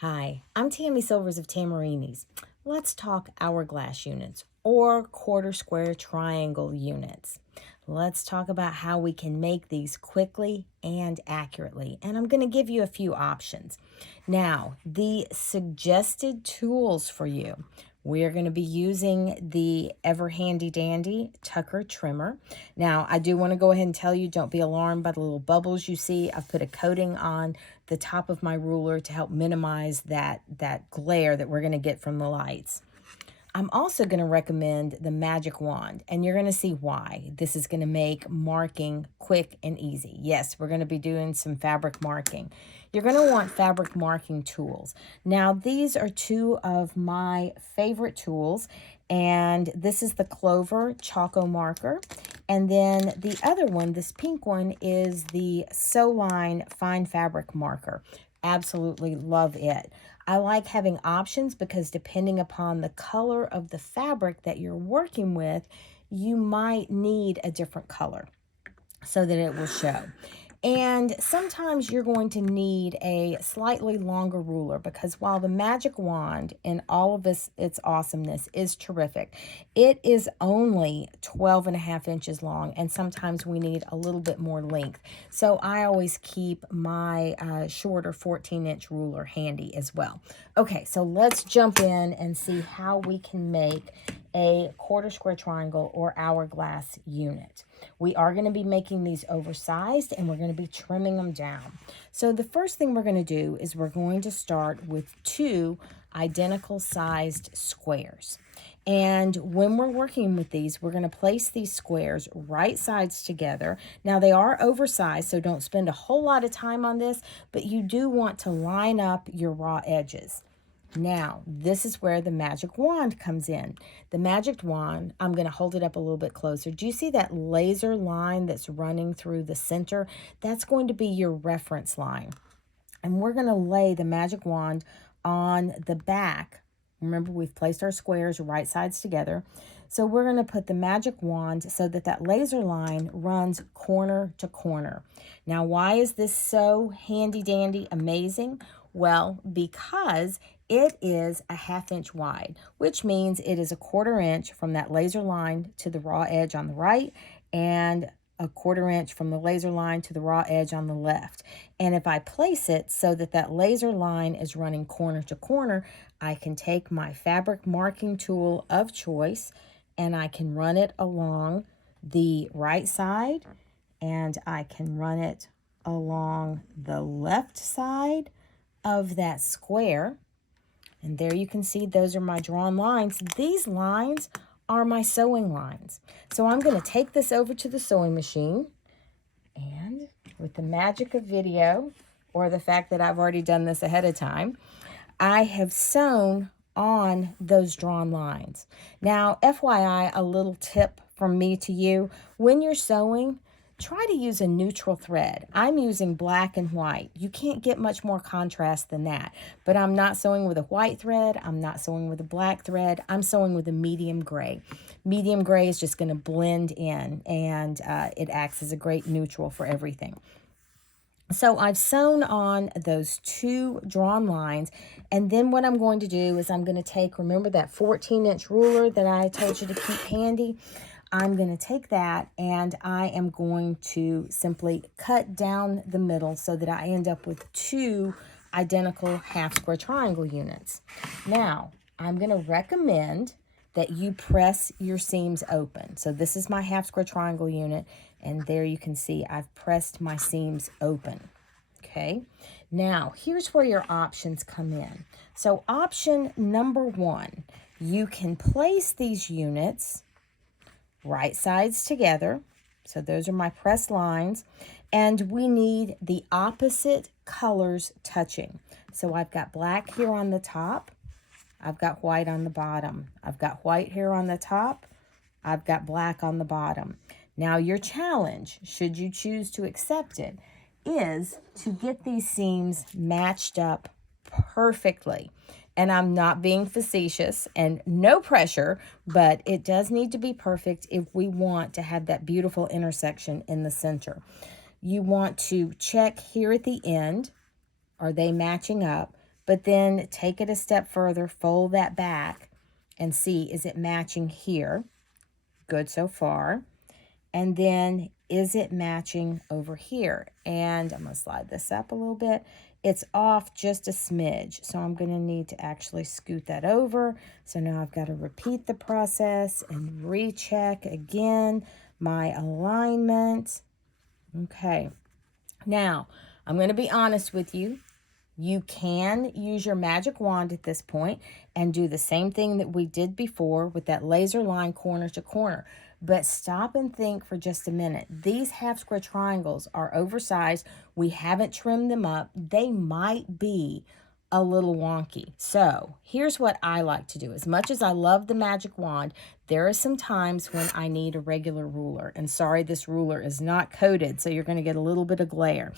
Hi, I'm Tammy Silvers of Tamarini's. Let's talk hourglass units or quarter square triangle units. Let's talk about how we can make these quickly and accurately. And I'm going to give you a few options. Now, the suggested tools for you. We're going to be using the ever handy dandy Tucker trimmer. Now, I do want to go ahead and tell you, don't be alarmed by the little bubbles you see. I've put a coating on the top of my ruler to help minimize that glare that we're going to get from the lights. I'm also going to recommend the magic wand, and you're going to see why. This is going to make marking quick and easy. Yes, we're going to be doing some fabric marking. You're going to want fabric marking tools. Now, these are two of my favorite tools, and this is the Clover Choco Marker. And then the other one, this pink one, is the Sewline Fine Fabric Marker. Absolutely love it. I like having options because depending upon the color of the fabric that you're working with, you might need a different color so that it will show. And sometimes you're going to need a slightly longer ruler because while the magic wand in all of its awesomeness is terrific, it is only 12.5 inches long, and sometimes we need a little bit more length. So I always keep my shorter 14-inch ruler handy as well. Okay, so let's jump in and see how we can make a quarter square triangle or hourglass unit. We are going to be making these oversized and we're going to be trimming them down. So the first thing we're going to do is we're going to start with two identical sized squares. And when we're working with these, we're going to place these squares right sides together. Now they are oversized, so don't spend a whole lot of time on this, but you do want to line up your raw edges. Now, this is where the magic wand comes in. The magic wand, I'm going to hold it up a little bit closer. Do you see that laser line that's running through the center? That's going to be your reference line. And we're going to lay the magic wand on the back. Remember, we've placed our squares right sides together. So we're going to put the magic wand so that that laser line runs corner to corner. Now, why is this so handy dandy amazing? Well, because it is a 1/2 inch wide, which means it is a 1/4 inch from that laser line to the raw edge on the right and a 1/4 inch from the laser line to the raw edge on the left. And if I place it so that that laser line is running corner to corner, I can take my fabric marking tool of choice and I can run it along the right side and I can run it along the left side of that square. And there you can see those are my drawn lines. These lines are my sewing lines. So I'm going to take this over to the sewing machine, and with the magic of video, or the fact that I've already done this ahead of time, I have sewn on those drawn lines. Now, FYI, a little tip from me to you, when you're sewing, try to use a neutral thread. I'm using black and white. You can't get much more contrast than that. But I'm not sewing with a white thread. I'm not sewing with a black thread. I'm sewing with a medium gray. Medium gray is just going to blend in, and it acts as a great neutral for everything. So I've sewn on those two drawn lines, and then what I'm going to do is I'm going to take, remember that 14-inch ruler that I told you to keep handy? I'm going to take that and I am going to simply cut down the middle so that I end up with two identical half square triangle units. Now, I'm going to recommend that you press your seams open. So this is my half square triangle unit, and there you can see I've pressed my seams open. Okay, now here's where your options come in. So option number one, you can place these units right sides together. So those are my pressed lines, and we need the opposite colors touching. So I've got black here on the top, I've got white on the bottom. I've got white here on the top, I've got black on the bottom. Now your challenge, should you choose to accept it, is to get these seams matched up perfectly. And I'm not being facetious, and no pressure, but it does need to be perfect if we want to have that beautiful intersection in the center. You want to check here at the end, are they matching up? But then take it a step further, fold that back, and see, is it matching here? Good so far. And then, is it matching over here? And I'm going to slide this up a little bit. It's off just a smidge, so I'm going to need to actually scoot that over. So now I've got to repeat the process and recheck again my alignment. Okay, now I'm going to be honest with you. You can use your magic wand at this point and do the same thing that we did before with that laser line corner to corner. But stop and think for just a minute. These half square triangles are oversized. We haven't trimmed them up. They might be a little wonky. So here's what I like to do. As much as I love the magic wand, there are some times when I need a regular ruler. And sorry, this ruler is not coated, so you're going to get a little bit of glare.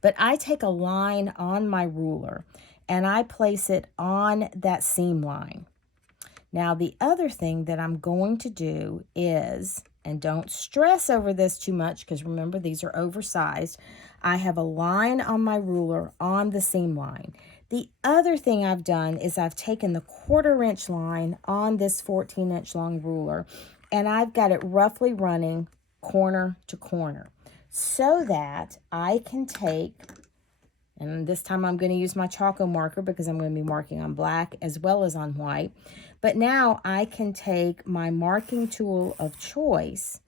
But I take a line on my ruler and I place it on that seam line. Now, the other thing that I'm going to do is, and don't stress over this too much because remember, these are oversized. I have a line on my ruler on the seam line. The other thing I've done is I've taken the 1/4 inch line on this 14-inch long ruler and I've got it roughly running corner to corner so that I can take, and this time I'm going to use my Choco marker because I'm going to be marking on black as well as on white. But now I can take my marking tool of choice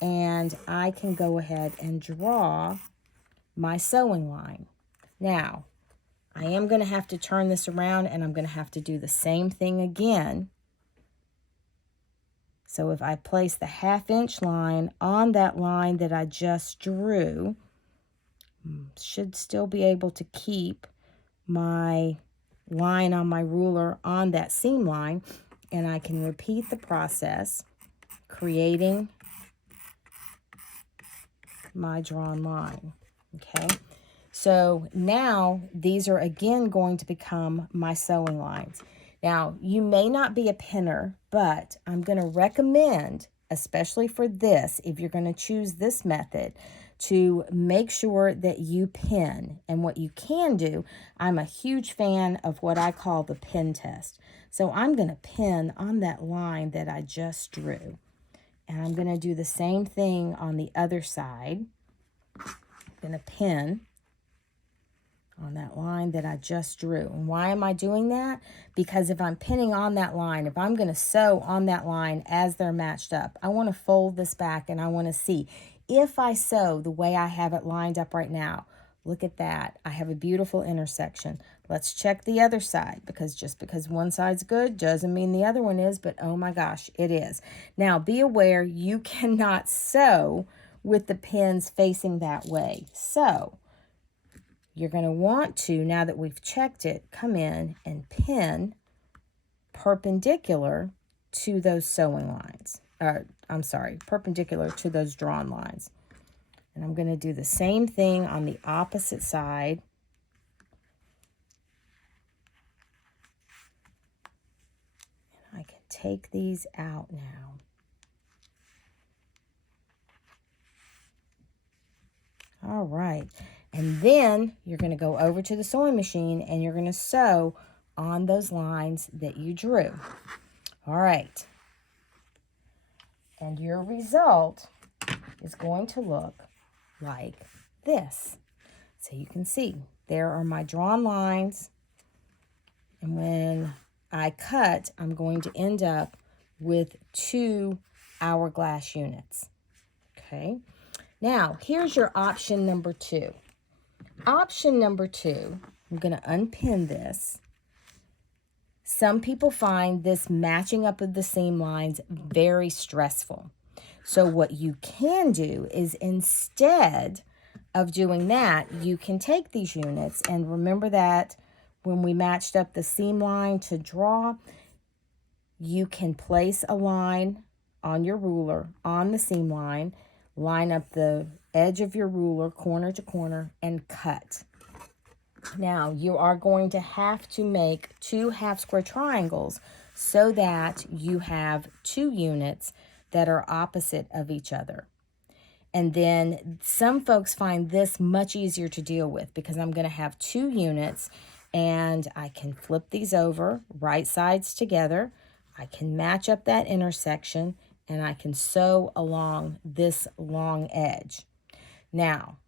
and I can go ahead and draw my sewing line. Now, I am going to have to turn this around and I'm going to have to do the same thing again. So if I place the 1/2 inch line on that line that I just drew, should still be able to keep my line on my ruler on that seam line, and I can repeat the process, creating my drawn line. Okay, so now these are again going to become my sewing lines. Now, you may not be a pinner, but I'm going to recommend, especially for this, if you're going to choose this method, to make sure that you pin. And what you can do, I'm a huge fan of what I call the pin test. So I'm going to pin on that line that I just drew. And I'm going to do the same thing on the other side. I'm going to pin on that line that I just drew. And why am I doing that? Because if I'm pinning on that line, if I'm going to sew on that line as they're matched up, I want to fold this back and I want to see if I sew the way I have it lined up right now. Look at that. I have a beautiful intersection. Let's check the other side, because just because one side's good doesn't mean the other one is, but oh my gosh, it is. Now be aware you cannot sew with the pins facing that way. So you're going to want to, now that we've checked it, come in and pin perpendicular to those sewing lines. Perpendicular to those drawn lines. And I'm going to do the same thing on the opposite side. And I can take these out now. All right. And then you're going to go over to the sewing machine and you're going to sew on those lines that you drew. All right. And your result is going to look like this. So you can see there are my drawn lines. And when I cut, I'm going to end up with 2 hourglass units. Okay. Now, here's your option number 2. Option number 2, I'm going to unpin this. Some people find this matching up of the seam lines very stressful. So what you can do is, instead of doing that, you can take these units, and remember that when we matched up the seam line to draw, you can place a line on your ruler on the seam line, line up the edge of your ruler corner to corner, and cut. Now, you are going to have to make 2 half square triangles so that you have 2 units that are opposite of each other. And then some folks find this much easier to deal with, because I'm going to have 2 units And I can flip these over, right sides together. I can match up that intersection, and I can sew along this long edge. Now,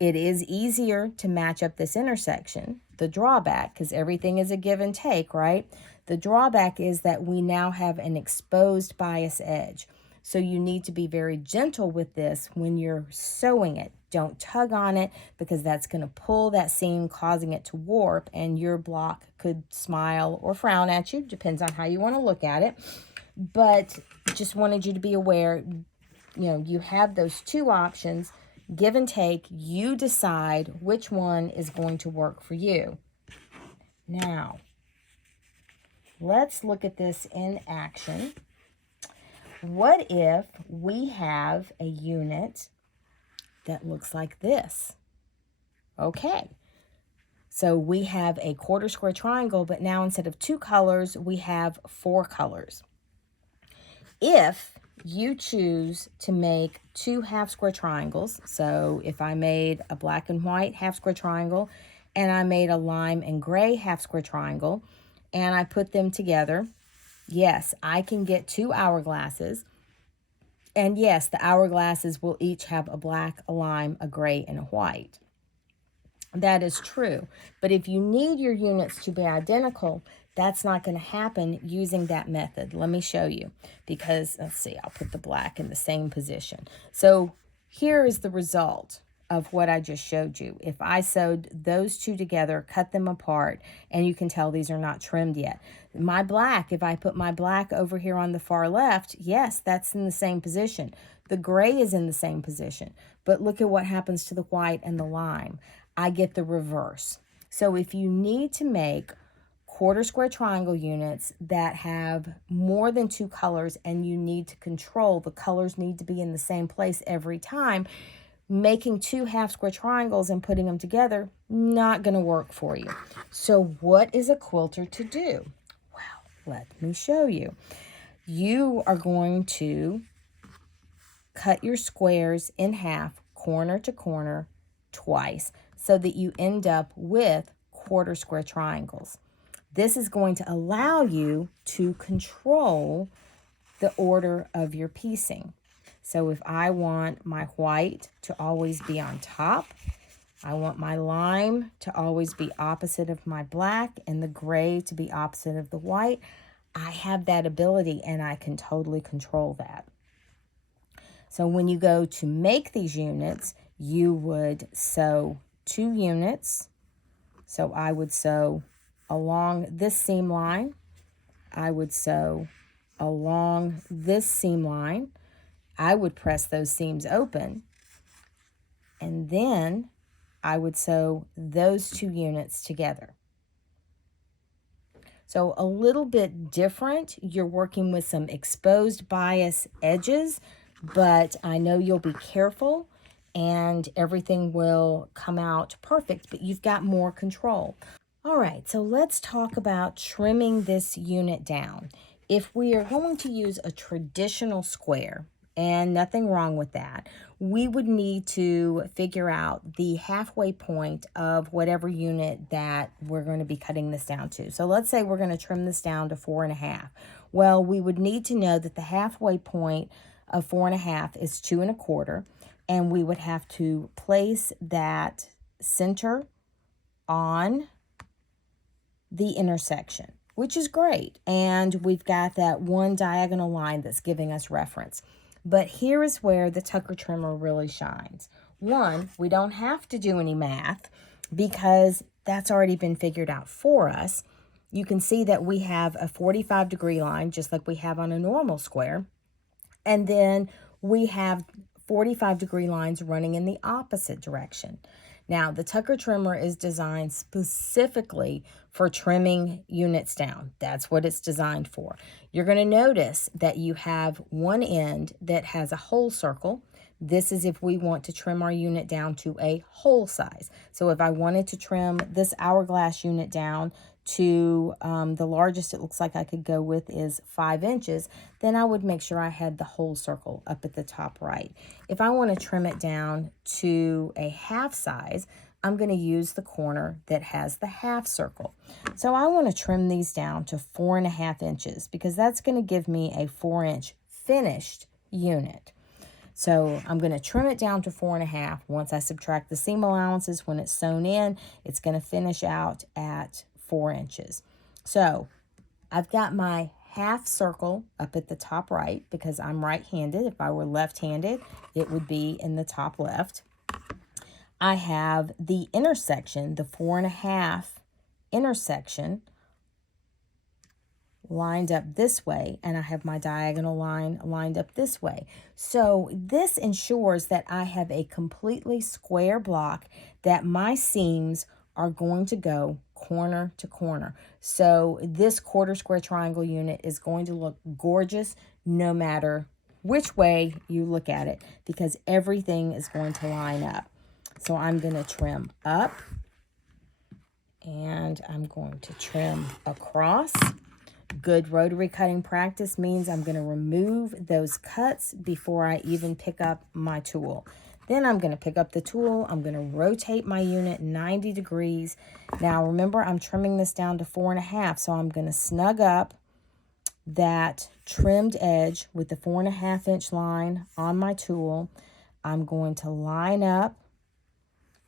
it is easier to match up this intersection. The drawback, because everything is a give and take, right? The drawback is that we now have an exposed bias edge. So you need to be very gentle with this when you're sewing it. Don't tug on it, because that's going to pull that seam, causing it to warp, and your block could smile or frown at you. Depends on how you want to look at it. But just wanted you to be aware, you have those two options. Give and take. You decide which one is going to work for you. Now, let's look at this in action. What if we have a unit that looks like this? Okay, so we have a quarter square triangle, but now instead of 2 colors, we have 4 colors. If you choose to make 2 half square triangles, so if I made a black and white half square triangle, and I made a lime and gray half square triangle, and I put them together, yes, I can get 2 hourglasses. And yes, the hourglasses will each have a black, a lime, a gray, and a white. That is true. But if you need your units to be identical, that's not going to happen using that method. Let me show you, because let's see, I'll put the black in the same position. So here is the result of what I just showed you. If I sewed those two together, cut them apart, and you can tell these are not trimmed yet. My black, if I put my black over here on the far left, yes, that's in the same position. The gray is in the same position. But look at what happens to the white and the lime. I get the reverse. So if you need to make quarter square triangle units that have more than 2 colors, and you need to control the colors need to be in the same place every time, making 2 half square triangles and putting them together, not going to work for you. So what is a quilter to do? Well, let me show you. You are going to cut your squares in half, corner to corner, twice, so that you end up with quarter square triangles. This is going to allow you to control the order of your piecing. So if I want my white to always be on top, I want my lime to always be opposite of my black, and the gray to be opposite of the white, I have that ability, and I can totally control that. So when you go to make these units, you would sew 2 units. So I would sew along this seam line. I would sew along this seam line. I would press those seams open, and then I would sew those 2 units together. So a little bit different. You're working with some exposed bias edges, but I know you'll be careful and everything will come out perfect, but you've got more control. All right, so let's talk about trimming this unit down. If we are going to use a traditional square, and nothing wrong with that, we would need to figure out the halfway point of whatever unit that we're going to be cutting this down to. So let's say we're going to trim this down to 4.5. Well, we would need to know that the halfway point of 4.5 is 2 1/4, and we would have to place that center on the intersection, which is great. And we've got that one diagonal line that's giving us reference. But here is where the Tucker trimmer really shines. One, we don't have to do any math because that's already been figured out for us. You can see that we have a 45-degree line, just like we have on a normal square. And then we have 45-degree lines running in the opposite direction. Now, the Tucker trimmer is designed specifically for trimming units down. That's what it's designed for. You're going to notice that you have one end that has a whole circle. This is if we want to trim our unit down to a whole size. So if I wanted to trim this hourglass unit down to the largest it looks like I could go with is 5 inches, then I would make sure I had the whole circle up at the top right. If I want to trim it down to a half size, I'm going to use the corner that has the half circle. So I want to trim these down to 4.5 inches because that's going to give me a 4-inch finished unit. So I'm going to trim it down to 4.5. Once I subtract the seam allowances, when it's sewn in, it's going to finish out at 4 inches. So I've got my half circle up at the top right because I'm right-handed. If I were left-handed, it would be in the top left. I have the intersection, the 4.5 intersection, lined up this way, and I have my diagonal line lined up this way. So this ensures that I have a completely square block that my seams are going to go corner to corner. So this quarter square triangle unit is going to look gorgeous no matter which way you look at it because everything is going to line up. So I'm going to trim up and I'm going to trim across. Good rotary cutting practice means I'm going to remove those cuts before I even pick up my tool. Then I'm going to pick up the tool. I'm going to rotate my unit 90 degrees. Now remember, I'm trimming this down to 4.5, so I'm going to snug up that trimmed edge with the 4.5 inch line on my tool. I'm going to line up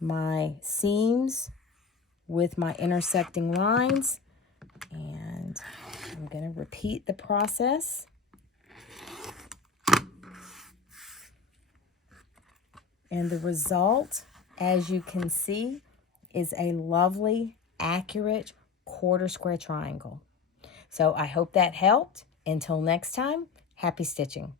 my seams with my intersecting lines, and I'm going to repeat the process. And the result, as you can see, is a lovely, accurate quarter square triangle. So I hope that helped. Until next time, happy stitching.